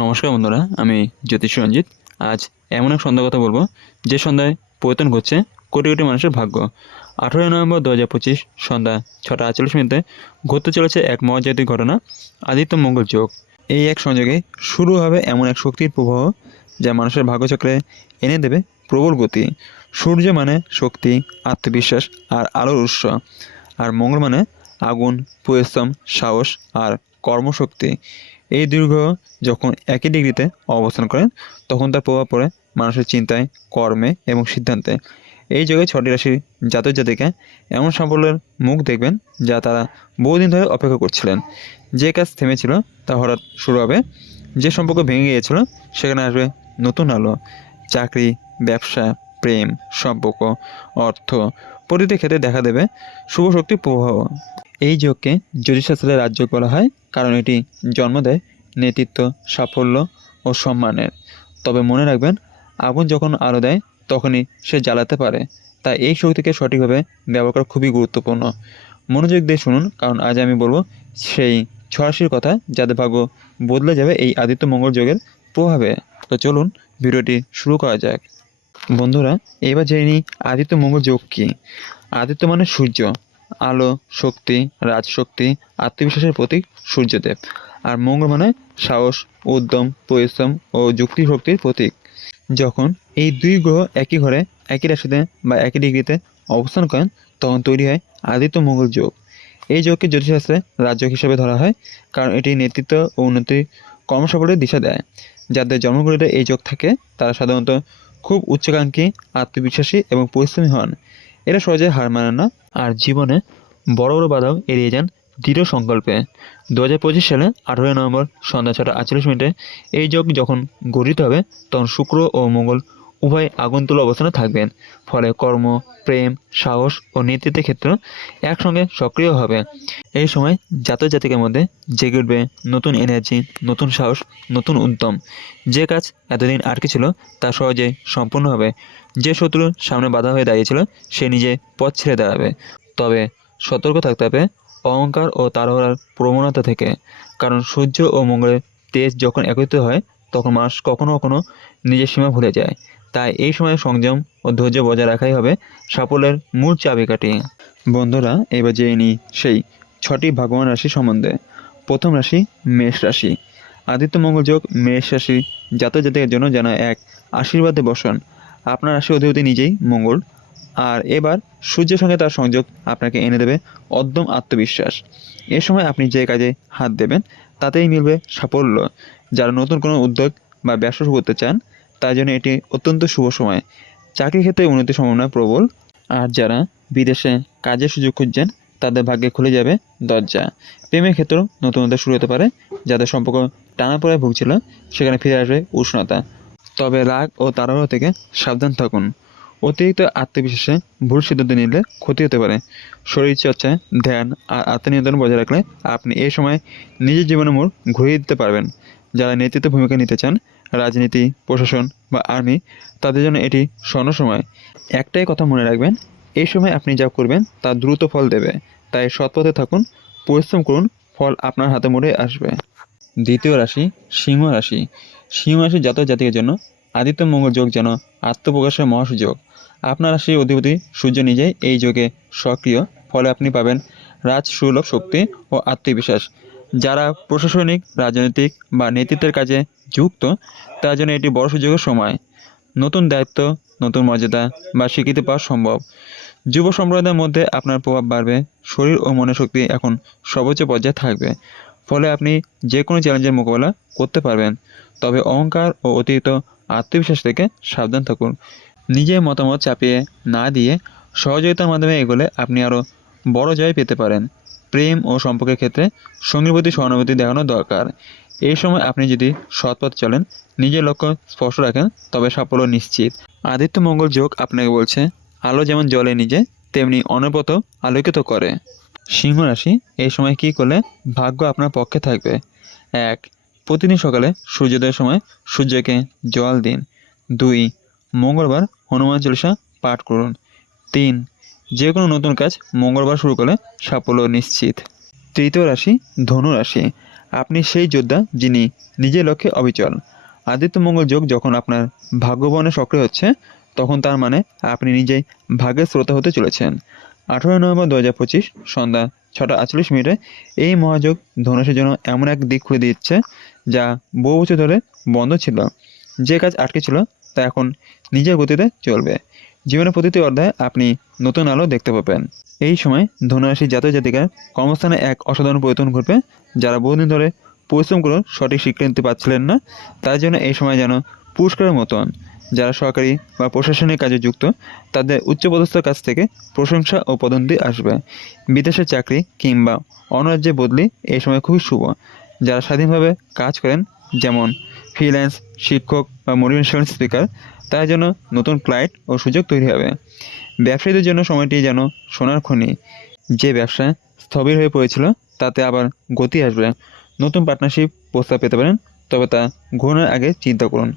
নমস্কার বন্ধুরা, আমি জ্যোতিষ রঞ্জিত। আজ এমন এক সন্ধ্যার কথা বলব, যে সন্ধ্যায় পরিবর্তন করছে কোটি কোটি মানুষের ভাগ্য। আঠেরোই নভেম্বর দু হাজার পঁচিশ সন্ধ্যা ছটা আটচল্লিশ মিনিটে ঘটতে চলেছে এক মহাজাতিক ঘটনা, আদিত্য মঙ্গল যোগ। এই এক সংযোগে শুরু হবে এমন এক শক্তির প্রবাহ, যা মানুষের ভাগ্যচক্রে এনে দেবে প্রবল গতি। সূর্য মানে শক্তি, আত্মবিশ্বাস আর আলোর উৎস, আর মঙ্গল মানে আগুন, পরিশ্রম, সাহস আর কর্মশক্তি। এই দীর্ঘ যখন একই ডিগ্রিতে অবস্থান করেন, তখন তার প্রভাব পড়ে মানুষের চিন্তায়, কর্মে এবং সিদ্ধান্তে। এই যোগে ছটি রাশির জাতক জাতিকা এমন সাফল্যের মুখ দেখবেন যা তারা বহুদিন ধরে অপেক্ষা করছিলেন। যে কাজ থেমেছিল তা হঠাৎ শুরু হবে। যে সম্পর্ক ভেঙে গিয়েছিল, সেখানে আসবে নতুন আলো। চাকরি, ব্যবসা প্রেম, সম্পর্ক, অর্থ প্রতিটি ক্ষেত্রে দেখা দেবে শুভ শক্তির প্রবাহ। এই যোগকে জ্যোতিষশাস্ত্রের রাজযোগ বলা হয়, কারণ এটি জন্ম দেয় নেতৃত্ব, সাফল্য ও সম্মানের। তবে মনে রাখবেন, আগুন যখন আলো দেয়, তখনই সে জ্বালাতে পারে। তাই এই শক্তিকে সঠিকভাবে ব্যবহার করা খুবই গুরুত্বপূর্ণ। মনোযোগ দিয়ে শুনুন, কারণ আজ আমি বলব সেই ছড়াশির কথা যাদের ভাগ্য বদলে যাবে এই আদিত্য মঙ্গল যোগের প্রভাবে। তো চলুন, ভিডিওটি শুরু করা যাক। বন্ধুরা, এবার জেনে নিই আদিত্য মঙ্গল যোগ কী। আদিত্য মানে সূর্য, আলো, শক্তি, রাজশক্তি, আত্মবিশ্বাসের প্রতীক সূর্যদেব। আর মঙ্গল মানে সাহস, উদ্যম, পরিশ্রম ও যুক্তি শক্তির প্রতীক। যখন এই দুই গ্রহ একই ঘরে, একই রাশিতে বা একই ডিগ্রিতে অবস্থান করেন, তখন তৈরি হয় আদিত্য মঙ্গল যোগ। এই যোগকে জ্যোতিষশাস্ত্রে রাজযোগ হিসেবে ধরা হয়, কারণ এটি নেতৃত্ব ও উন্নতির কর্মসফলের দিশা দেয়। যাদের জন্মগুলিতে এই যোগ থাকে, তারা সাধারণত খুব উচ্চাকাঙ্ক্ষী, আত্মবিশ্বাসী এবং পরিশ্রমী হন। এরা সহজে হার মানে না আর জীবনে বড় বড় বাধাও এড়িয়ে যান দৃঢ় সংকল্পে। দু হাজার পঁচিশ সালে আঠেরোই নভেম্বর সন্ধ্যা ছটা আটচল্লিশ মিনিটে এই যোগ যখন গঠিত হবে, তখন শুক্র ও মঙ্গল উভয় আগুন তুলো অবস্থানে থাকবেন। ফলে কর্ম, প্রেম, সাহস ও নেতৃত্বের ক্ষেত্র একসঙ্গে সক্রিয় হবে। এই সময় জাতক জাতিকের মধ্যে জেগে উঠবে নতুন এনার্জি নতুন সাহস, নতুন উদ্যম। যে কাজ এতদিন আটকে ছিল, তা সহজে সম্পূর্ণ হবে। যে শত্রু সামনে বাধা হয়ে দাঁড়িয়েছিল, সে নিজে পথ ছেড়ে দাঁড়াবে। তবে সতর্ক থাকতে হবে অহংকার ও তাড়াহুড়ার প্রবণতা থেকে। কারণ সূর্য ও মঙ্গলের তেজ যখন একত্রিত হয় তখন মানুষ কখনো কখনো নিজের সীমা ভুলে যায়। তাই এই সময় সংযম ও ধৈর্য বজায় রাখাই হবে সাফল্যের মূল চাবিকাঠি। বন্ধুরা, এবার জেনে নিই সেই ছটি ভাগবান রাশি সম্বন্ধে। প্রথম রাশি মেষ রাশি। আদিত্য মঙ্গল যোগ মেষ রাশি জাতক জাতকের জন্য যেন এক আশীর্বাদে বসন। আপনার রাশি অধিপতি নিজেই মঙ্গল। আর এবার সূর্যের সঙ্গে তার সংযোগ আপনাকে এনে দেবে অদ্যম আত্মবিশ্বাস। এ সময় আপনি যে কাজে হাত দেবেন তাতেই মিলবে সাফল্য। যারা নতুন কোনো উদ্যোগ বা ব্যবসা শুরু করতে চান, তার জন্য এটি অত্যন্ত শুভ সময়। চাকরি ক্ষেত্রে উন্নতির সম্ভাবনা প্রবল। আর যারা বিদেশে কাজের সুযোগ খুঁজছেন, তাদের ভাগ্যে খুলে যাবে দরজা। প্রেমের ক্ষেত্রেও নতুনতা শুরু হতে পারে। যাদের সম্পর্ক টানাপোড়ায় ভুগছিল, সেখানে ফিরে আসবে উষ্ণতা। তবে রাগ ও তাড়াহুড়ো থেকে সাবধান থাকুন। অতিরিক্ত আত্মবিশ্বাসে ভুল সিদ্ধান্ত নিলে ক্ষতি হতে পারে। শরীরচর্চা ধ্যান আর আত্মনিয়ন্ত্রণ বজায় রাখলে আপনি এই সময় নিজের জীবনের মোড় ঘুরিয়ে দিতে পারবেন। যারা নেতৃত্ব ভূমিকা নিতে চান, রাজনীতি, প্রশাসন বা আর্মি, তাদের জন্য এটি স্বর্ণ সময়। একটাই কথা মনে রাখবেন, এই সময় আপনি যা করবেন তা দ্রুত ফল দেবে। তাই সৎপথে থাকুন, পরিশ্রম করুন, ফল আপনার হাতে মোড়ে আসবে। দ্বিতীয় রাশি, সিংহ রাশি। সিংহ রাশি জাতক জাতিকের জন্য আদিত্য মঙ্গল যোগ যেন আত্মপ্রকাশের মহাসুযোগ। আপনার রাশির অধিপতি সূর্য নিজেই এই যোগে সক্রিয়, ফলে আপনি পাবেন রাজ সুলভ শক্তি ও আত্মবিশ্বাস। যারা প্রশাসনিক, রাজনৈতিক বা নেতৃত্বের কাজে যুক্ত, তার জন্য এটি বড় সুযোগের সময়। নতুন দায়িত্ব, নতুন মর্যাদা বা স্বীকৃতি পাওয়া সম্ভব। যুব সম্প্রদায়ের মধ্যে আপনার প্রভাব বাড়বে, শরীর ও মনের শক্তি এখন সর্বোচ্চ পর্যায়ে থাকবে। ফলে আপনি যে কোনো চ্যালেঞ্জের মোকাবেলা করতে পারবেন। তবে অহংকার ও অতিরিক্ত আত্মবিশ্বাস থেকে সাবধান থাকুন। নিজের মতামত চাপিয়ে না দিয়ে সহযোগিতার মাধ্যমে এগোলে আপনি আরও বড় জয় পেতে পারেন। প্রেম ও সম্পর্কের ক্ষেত্রে সঙ্গীর প্রতি সহানুভূতি দেখানো দরকার। এই সময় আপনি যদি সৎপথ চলেন, নিজের লক্ষ্য স্পষ্ট রাখেন, তবে সাফল্য নিশ্চিত। আদিত্য মঙ্গল যোগ আপনাকে বলছে, আলো যেমন জলে নিজে, তেমনি অনবরত আলোকিত করে। সিংহ রাশি, এই সময় কী করলে ভাগ্য আপনার পক্ষে থাকবে? এক, প্রতিদিন সকালে সূর্যোদয়ের সময় সূর্যকে জল দিন। দুই, মঙ্গলবার হনুমান চল্লিশা পাঠ করুন। তিন যে কোনো নতুন কাজ মঙ্গলবার শুরু করলে সাফল্য নিশ্চিত। তৃতীয় রাশি, ধনু রাশি। আপনি সেই যোদ্ধা যিনি নিজের লক্ষ্যে অবিচল। আদিত্য মঙ্গল যোগ যখন আপনার ভাগ্যবনে সক্রিয় হচ্ছে, তখন তার মানে আপনি নিজেই ভাগ্যের শ্রোতা হতে চলেছেন। আঠেরোই নভেম্বর দু হাজার পঁচিশ সন্ধ্যা ছটা আটচল্লিশ মিনিটে এই মহাযোগ ধনুষের জন্য এমন এক দিক খুলে দিচ্ছে যা বহু বছর ধরে বন্ধ ছিল। যে কাজ আটকে ছিল তা এখন নিজের গতিতে চলবে। জীবনের প্রতিটি অধ্যায়ে আপনি নতুন আলো দেখতে পাবেন। এই সময় ধনুরাশি জাতক জাতিকার কর্মস্থানে এক অসাধারণ পরিবর্তন ঘটবে, যারা বহুদিন ধরে পরিশ্রম করে সঠিক শিক্ষা নিতে পারছিলেন না তার জন্য এই সময় যেন পুরস্কারের মতন। যারা সরকারি বা প্রশাসনিক কাজে যুক্ত, তাদের উচ্চপদস্থ কাছ থেকে প্রশংসা ও পদোন্নতি আসবে। বিদেশের চাকরি কিংবা অন্য রাজ্যে বদলি এই সময় খুবই শুভ। যারা স্বাধীনভাবে কাজ করেন, যেমন ফ্রিল্যান্স শিক্ষক বা মোটিভেশনাল স্পিকার তার জন্য নতুন ক্লায়েন্ট ও সুযোগ তৈরি হবে। ব্যবসায়ীদের জন্য সময়টি যেন সোনার খনি। যে ব্যবসা স্থবির হয়ে পড়েছিল, তাতে আবার গতি আসবে। নতুন পার্টনারশিপ প্রস্তাব পেতে পারেন, তবে তা ঘোরানোর আগে চিন্তা করুন।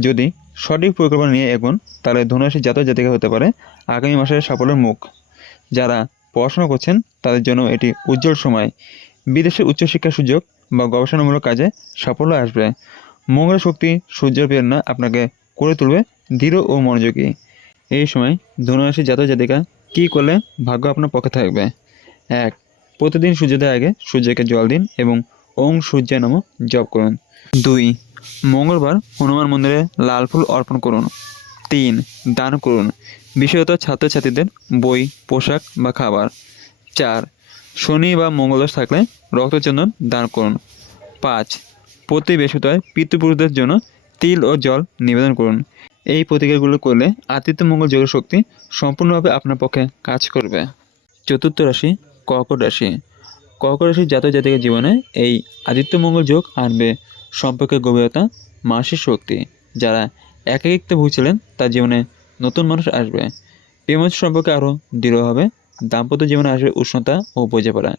যদি সঠিক পরিকল্পনা নিয়ে এগোন, তাহলে ধনুরাশি জাতক জাতিকা হতে পারে আগামী মাসের সাফল্যের মুখ। যারা পড়াশোনা করছেন, তাদের জন্য এটি উজ্জ্বল সময়। বিদেশে উচ্চশিক্ষার সুযোগ বা গবেষণামূলক কাজে সাফল্য আসবে। মঙ্গলের শক্তি সূর্যের প্রেরণা আপনাকে করে তুলবে দৃঢ় ও মনোযোগী। এই সময় ধনুরাশি জাতক জাতিকা কী করলে ভাগ্য আপনার পক্ষে থাকবে? এক, প্রতিদিন সূর্যোদয় আগে সূর্যকে জল দিন এবং ওং সূর্য নাম জপ করুন। দুই, মঙ্গলবার হনুমান মন্দিরে লাল ফুল অর্পণ করুন। তিন, দান করুন। বিশেষত ছাত্রছাত্রীদের বই, পোশাক বা খাবার। চার, শনি বা মঙ্গলদোষ থাকলে রক্তচন্দন দান করুন। পাঁচ প্রতি বৃহস্পতিবার পিতৃপুরুষদের জন্য তিল ও জল নিবেদন করুন। এই প্রতিকারগুলো করলে আদিত্য মঙ্গল যোগের শক্তি সম্পূর্ণভাবে আপনার পক্ষে কাজ করবে। চতুর্থ রাশি, কর্কট রাশি। কর্কট রাশির জাতক জাতিকের জীবনে এই আদিত্য মঙ্গল যোগ আনবে সম্পর্কের গভীরতা, মানসিক শক্তি। যারা একাকিত্বে ভুগছিলেন, তার জীবনে নতুন মানুষ আসবে। প্রেম সম্পর্কে আরও দৃঢ় হবে দাম্পত্য জীবনে আসবে উষ্ণতা ও বোঝাপড়া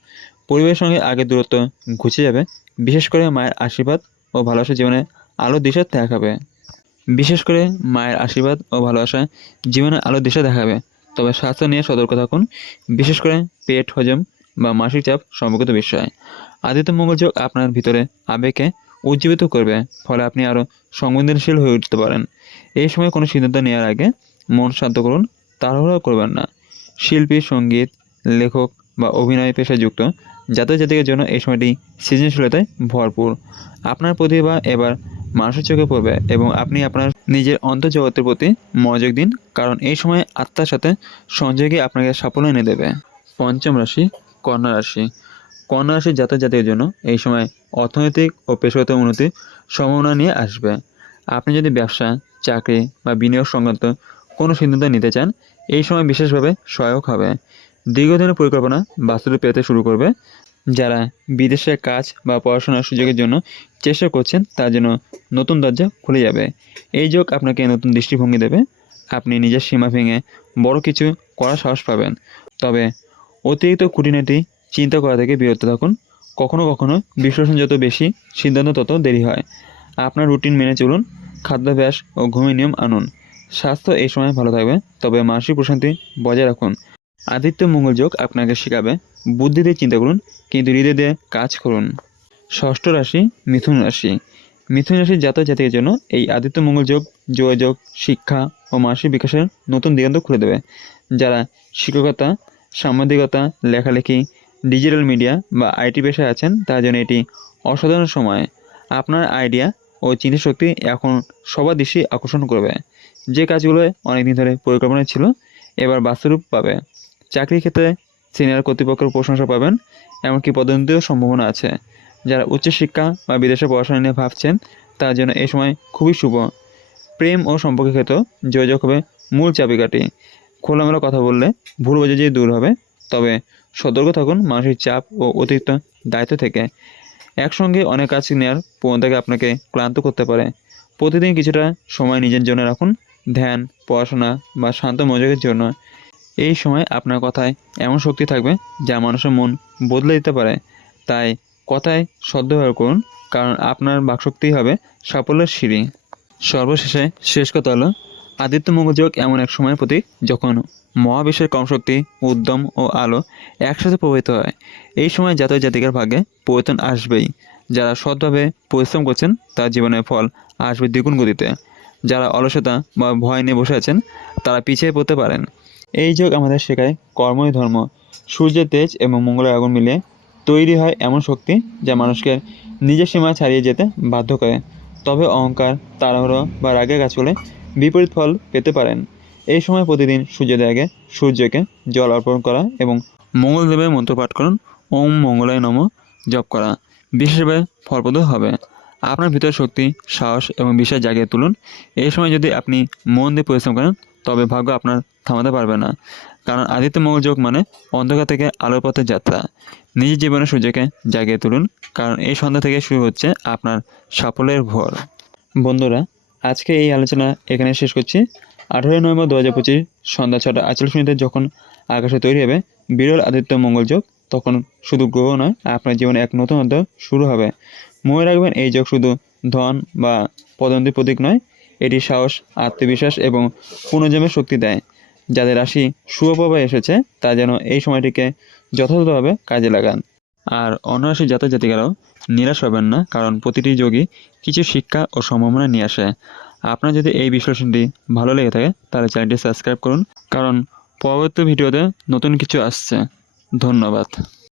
পরিবারের সঙ্গে আগে দূরত্ব ঘুচে যাবে, বিশেষ করে মায়ের আশীর্বাদ ও ভালোবাসা জীবনে আলো দিশা দেখাবে বিশেষ করে মায়ের আশীর্বাদ ও ভালোবাসা জীবনে আলো দিশা দেখাবে তবে স্বাস্থ্য নিয়ে সতর্ক থাকুন, বিশেষ করে পেট হজম বা মানসিক চাপ সম্পর্কিত বিষয়। আদিত্য মঙ্গল যোগ আপনার ভিতরে আবেগকে উজ্জীবিত করবে, ফলে আপনি আরও সংবেদনশীল হয়ে উঠতে পারেন। এই সময় কোনো সিদ্ধান্ত নেওয়ার আগে মন শান্ত করুন তাড়াহুড়ো করবেন না। শিল্পী, সংগীত, লেখক বা অভিনয় পেশায় যুক্ত। জাতক জাতিকের জন্য এই সময়টি সৃজনশীলতায় ভরপুর। আপনার প্রতিভা এবার মানুষের চোখে পড়বে এবং আপনি আপনার নিজের অন্তর্জগতের প্রতি মনোযোগ দিন, কারণ এই সময় আত্মার সাথে সংযোগই আপনাকে সাফল্য এনে দেবে। পঞ্চম রাশি, কন্যা রাশি। কন্যা রাশির জাতক জাতির জন্য এই সময় অর্থনৈতিক ও পেশাগত উন্নতির সম্ভাবনা নিয়ে আসবে। আপনি যদি ব্যবসা, চাকরি বা বিনিয়োগ সংক্রান্ত কোনো সিদ্ধান্ত নিতে চান এই সময় বিশেষভাবে সহায়ক হবে। দীর্ঘদিনের পরিকল্পনা বাস্তবে পেতে শুরু করবে। যারা বিদেশে কাজ বা পড়াশোনার সুযোগের জন্য চেষ্টা করছেন, তার জন্য নতুন দরজা খুলে যাবে। এই যোগ আপনাকে নতুন দৃষ্টিভঙ্গি দেবে। আপনি নিজের সীমা ভেঙে বড় কিছু করার সাহস পাবেন। তবে অতিরিক্ত খুঁটিনাটি চিন্তা করা থেকে বিরত থাকুন। কখনো কখনো বিশ্লেষণ যত বেশি, সিদ্ধান্ত তত দেরি হয়। আপনার রুটিন মেনে চলুন, খাদ্যাভ্যাস ও ঘুমের নিয়ম আনুন। স্বাস্থ্য এই সময় ভালো থাকবে, তবে মানসিক প্রশান্তি বজায় রাখুন। আদিত্য মঙ্গল যোগ আপনাকে শেখাবে, বুদ্ধি দিয়ে চিন্তা করুন, কিন্তু হৃদয় দিয়ে কাজ করুন। ষষ্ঠ রাশি, মিথুন রাশি। মিথুন রাশির জাতক জাতির জন্য এই আদিত্য মঙ্গল যোগ যোগাযোগ, শিক্ষা ও মানসিক বিকাশের নতুন দিগন্ত খুলে দেবে। যারা শিক্ষকতা, সাংবাদিকতা, লেখালেখি ডিজিটাল মিডিয়া বা আইটি পেশায় আছেন, তার জন্য এটি অসাধারণ সময়। আপনার আইডিয়া ও চিন্তাশক্তি এখন সবার দৃষ্টি আকর্ষণ করবে। যে কাজগুলো অনেকদিন ধরে পরিকল্পনা ছিল, এবার বাস্তবরূপ পাবে। চাকরির ক্ষেত্রে সিনিয়র কর্তৃপক্ষের প্রশংসা পাবেন, এমনকি পদোন্নতিও সম্ভাবনা আছে। যারা উচ্চশিক্ষা বা বিদেশে পড়াশোনা নিয়ে ভাবছেন, তার জন্য এই সময় খুবই শুভ। প্রেম ও সম্পর্কের ক্ষেত্রে যোগাযোগ হবে মূল চাবিকাঠি। খোলামেলা কথা বললে ভুল বোঝাবুঝি দূর হবে, তবে সতর্ক থাকুন, মানসিক চাপ ও অতিরিক্ত দায়িত্ব থেকে। একসঙ্গে অনেক কাজ নেওয়ার প্রবণতাকে আপনাকে ক্লান্ত করতে পারে। প্রতিদিন কিছুটা সময় নিজের জন্য রাখুন ধ্যান, পড়াশোনা বা শান্ত মনোযোগের জন্য। এই সময় আপনার কথায় এমন শক্তি থাকবে যা মানুষের মন বদলে দিতে পারে। তাই কথায় সদ্ব্যবহার করুন, কারণ আপনার বাকশক্তি হবে সাফল্যের সিঁড়ি। সর্বশেষে শেষ কথা হলো, আদিত্য মঙ্গলযোগ এমন এক সময়ের প্রতীক যখন মহাবিশ্বের কমশক্তি উদ্যম ও আলো একসাথে প্রবাহিত হয়। এই সময় জাতক জাতিকার ভাগ্যে পরিবর্তন আসবেই। যারা সৎভাবে পরিশ্রম করছেন, তার জীবনের ফল আসবে দ্বিগুণ গতিতে। যারা অলসতা বা ভয় নিয়ে বসে আছেন, তারা পিছিয়ে পড়তে পারেন। এই যোগ আমাদের শেখায় কর্মই ধর্ম। সূর্যের তেজ এবং মঙ্গলের আগুন মিলে তৈরি হয় এমন শক্তি যা মানুষকে নিজের সীমা ছাড়িয়ে যেতে বাধ্য করে। তবে অহংকার, তাড়াহুড়ো বা রাগের কাজ করলে বিপরীত ফল পেতে পারেন। এই সময় প্রতিদিন সূর্যোদয়ের আগে সূর্যকে জল অর্পণ করা এবং মঙ্গলদেবের মন্ত্র পাঠ করুন। ওম মঙ্গলায় নম। জপ করা। বিশেষভাবে ফলপ্রদ হবে। আপনার ভিতরে শক্তি, সাহস এবং বিশ্বাস জাগিয়ে তুলুন। এই সময় যদি আপনি মন দিয়ে পরিশ্রম করেন, তবে ভাগ্য আপনার থামাতে পারবে না। কারণ আদিত্য মঙ্গল যোগ মানে অন্ধকার থেকে আলোর পথে যাত্রা। নিজের জীবনে সূর্যকে জাগিয়ে তুলুন, কারণ এই সন্ধ্যা থেকে শুরু হচ্ছে আপনার সাফল্যের ভোর। বন্ধুরা, আজকে এই আলোচনা এখানে শেষ করছি। আঠেরোই নভেম্বর দু হাজার পঁচিশ সন্ধ্যা ছটা আটচল্লিশ মিনিটে যখন আকাশে তৈরি হবে, বিরল আদিত্য মঙ্গল যোগ, তখন শুধু গ্রহ নয়, আপনার জীবনে এক নতুন অধ্যায় শুরু হবে। মনে রাখবেন, এই যোগ শুধু ধন বা পদোন্নতির প্রতীক নয়, এটি সাহস, আত্মবিশ্বাস এবং পুনর্জন্মের শক্তি দেয়। যাদের রাশি প্রভাব এসেছে তা যেন এই সময়টিকে যথাযথভাবে কাজে লাগান। আর অন্য রাশির জাতক জাতিকারাও নিরাশ হবেন না, কারণ প্রতিটি যোগই কিছু শিক্ষা ও সম্ভাবনা নিয়ে আসে। আপনার যদি এই বিশ্লেষণটি ভালো লেগে থাকে, তাহলে চ্যানেলটি সাবস্ক্রাইব করুন, কারণ পরবর্তী ভিডিওতে নতুন কিছু আসছে। ধন্যবাদ।